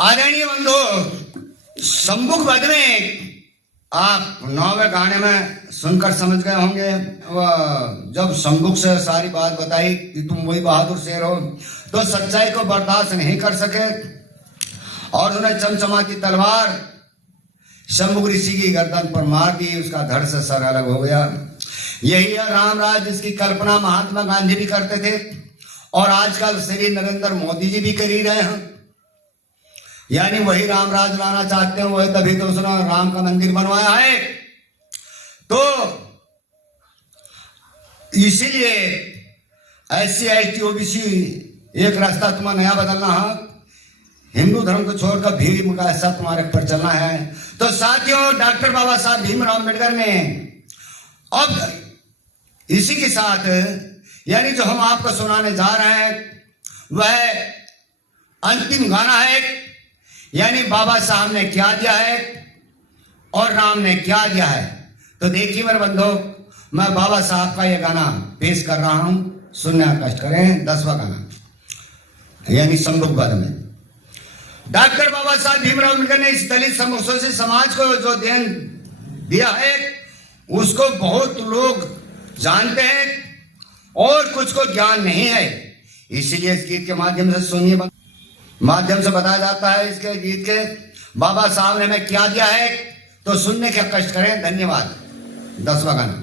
आदरणीय बंधु, शंभुक वध में आप 9वें गाने में सुनकर समझ गए होंगे। जब शंभुक से सारी बात बताई कि तुम वही बहादुर शेर हो, तो सच्चाई को बर्दाश्त नहीं कर सके और उन्हें चमचमा की तलवार शंभुक ऋषि की गर्दन पर मार दी। उसका धड़ से सर अलग हो गया। यही है रामराज, जिसकी कल्पना महात्मा गांधी भी करते थे और आजकल श्री नरेंद्र मोदी जी भी कर ही रहे हैं। यानी वही रामराज लाना चाहते हैं, वही तभी तो उसने राम का मंदिर बनवाया है। तो इसीलिए SC/ST OBC एक रास्ता तुम्हें नया बदलना है, हिंदू धर्म को छोड़कर भीम का ऐसा तुम्हारे पर चलना है। तो साथियों, डॉक्टर बाबा साहब भीमराव अम्बेडकर ने अब इसी के साथ यानी जो हम आपको सुनाने जा रहे हैं वह अंतिम गाना है। यानी बाबा साहब ने क्या दिया है और राम ने क्या दिया है। तो देखिए मेरे बंधु, मैं बाबा साहब का यह गाना पेश कर रहा हूं, सुनने का कष्ट करें। 10वां गाना यानी शंभुक वध में डॉक्टर बाबा साहब भीमराव अम्बेडकर ने इस दलित शोषित समाज को जो देन दिया है उसको बहुत लोग जानते हैं और कुछ को ज्ञान नहीं है। इसीलिए इस गीत के माध्यम से सुनिए, माध्यम से बताया जाता है इसके गीत के बाबा साहब ने हमें क्या दिया है। तो सुनने का कष्ट करें। धन्यवाद। 10वां गाना।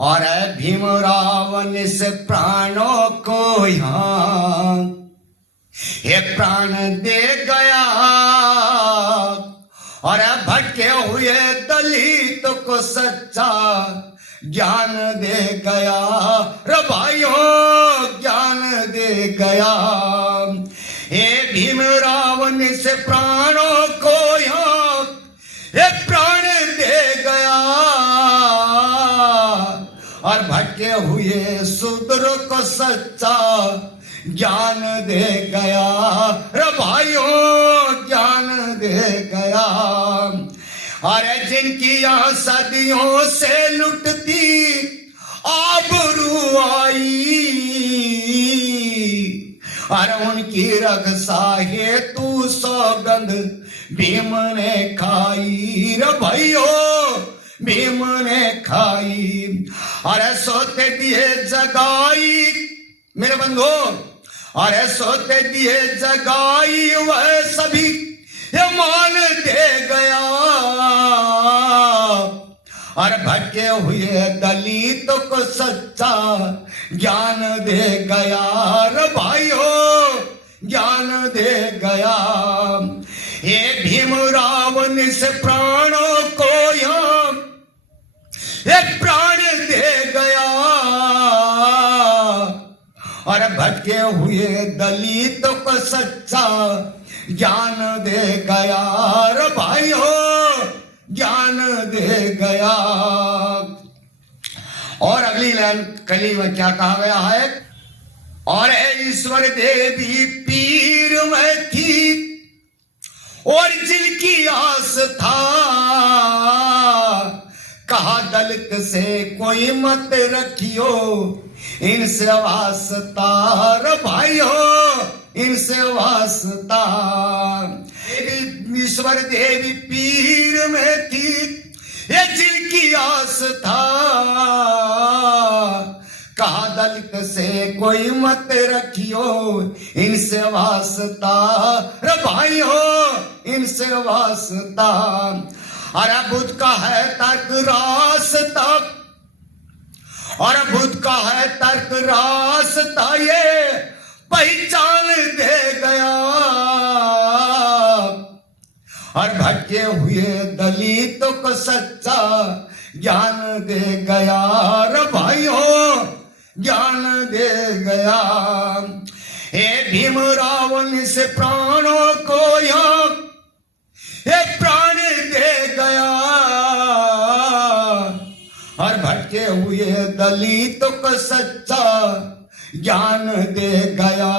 और भीमराव ने से प्राणों को यहाँ ये प्राण दे गया और भटके हुए दलित को सच्चा ज्ञान दे गया। रे भाइयों, ज्ञान दे गया। हे भीमराव ने से प्राणों को यहाँ ये प्राण दे गया और भटके हुए शूद्र को सच्चा ज्ञान दे गया। रे भाइयों, ज्ञान दे गया। अरे जिनकी यहाँ सदियों से लुटती आबरू आई, अरे उनकी रक्षा हेतु सौगंध भीम ने खाई। रे भाइयों, भीम ने खाई। अरे सोते दिए जगाई मेरे बंधु, अरे सोते दिए जगाई वह सभी ये मान दे गया और भटके हुए दलितों को सच्चा ज्ञान दे गया। रे भाइयों, ज्ञान दे गया। हे भीमराव ने से प्राणों को यहाँ एक प्राण दे गया और भटके हुए दलितों को सच्चा ज्ञान दे गया। रे भाइयों, ज्ञान दे गया। और अगली लाइन कली में क्या कहा गया है। और ईश्वर देवी पीर में थी और जिनकी आस था, कहा दलित से कोई मत रखियो इनसे वास्ता। रे भाइयों, इनसे वास्ता। ईश्वर देवी पीर में थी ये जिनकी आस था, कहा दलित से कोई मत रखियो इनसे वास्ता। रे भाइयों, इनसे वास्ता। अरे बुद्ध का है तर्क रास्ता और बुद्ध का है तर्क रास्ता ये पहचान दे गया और भटके हुए दलितों को सच्चा ज्ञान दे गया। रे भाइयों, ज्ञान दे गया। हे भीमराव ने से प्राणों को यहाँ ये प्राण दे गया और भटके हुए दलितों को सच्चा ज्ञान दे गया।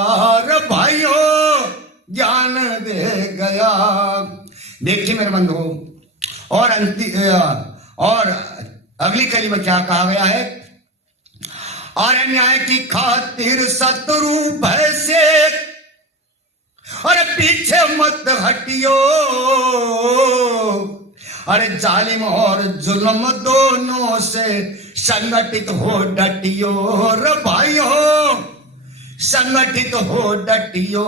रे भाइयों, ज्ञान दे गया। देखिए मेरे बंधु, और अगली कली में क्या कहा गया है। और न्याय की खातिर शत्रु भय से पीछे मत हटियो, अरे जालिम और जुल्म दोनों से संगठित हो डटियो रे भाइयों, संगठित हो डटियो।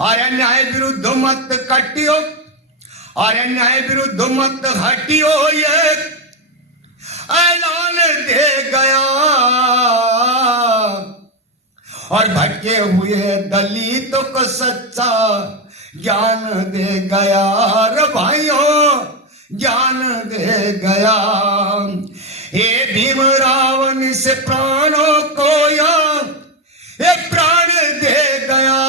और अन्याय विरुद्ध मत कटियो, और अन्याय विरुद्ध मत हटियो, ये ऐलान दे गया। और भटके हुए दलितों को सच्चा ज्ञान दे गया रे भाइयों, ज्ञान दे गया। हे भीम रावण से प्राणों को ये प्राण दे गया।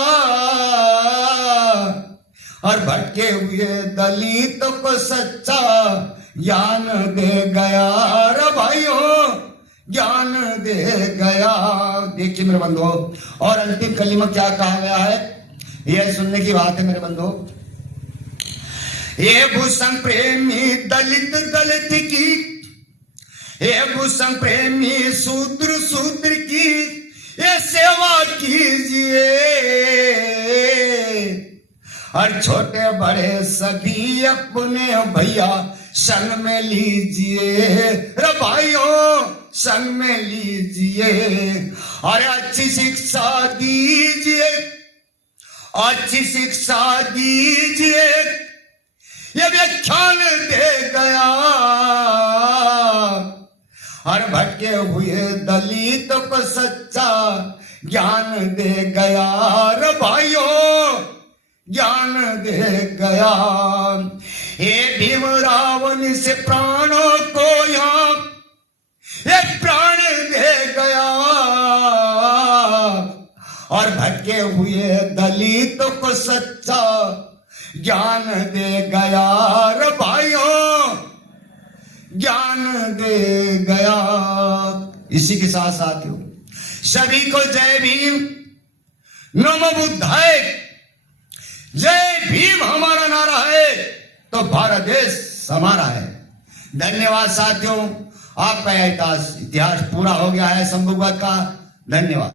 और भटके हुए दलितों को सच्चा ज्ञान दे गया रे भाइयों, ज्ञान दे गया। देखिए मेरे बंधु, और अंतिम कलीमा क्या कहा गया है, यह सुनने की बात है मेरे बंधु। ये भूषण प्रेमी दलित दलित की, ये भूषण प्रेमी शूद्र शूद्र की ये सेवा कीजिए। और छोटे बड़े सभी अपने भैया संग में लीजिए रे भाइयों, संग में लीजिए। और अच्छी शिक्षा दीजिए, अच्छी शिक्षा दीजिए, ये व्याख्यान दे गया। और भटके हुए दलितों को सच्चा ज्ञान दे गया रे भाइयों, ज्ञान दे गया। हे भीम रावण से प्राणों को यहाँ ये प्राण दे गया। और भटके हुए दलितों को सच्चा ज्ञान दे गया रे भाइयों, ज्ञान दे गया। इसी के साथ साथियों सभी को जय भीम, नमो बुद्धाय। जय भीम हमारा नारा है तो भारत देश हमारा है। धन्यवाद साथियों, आपका इतिहास पूरा हो गया है संभवत का। धन्यवाद।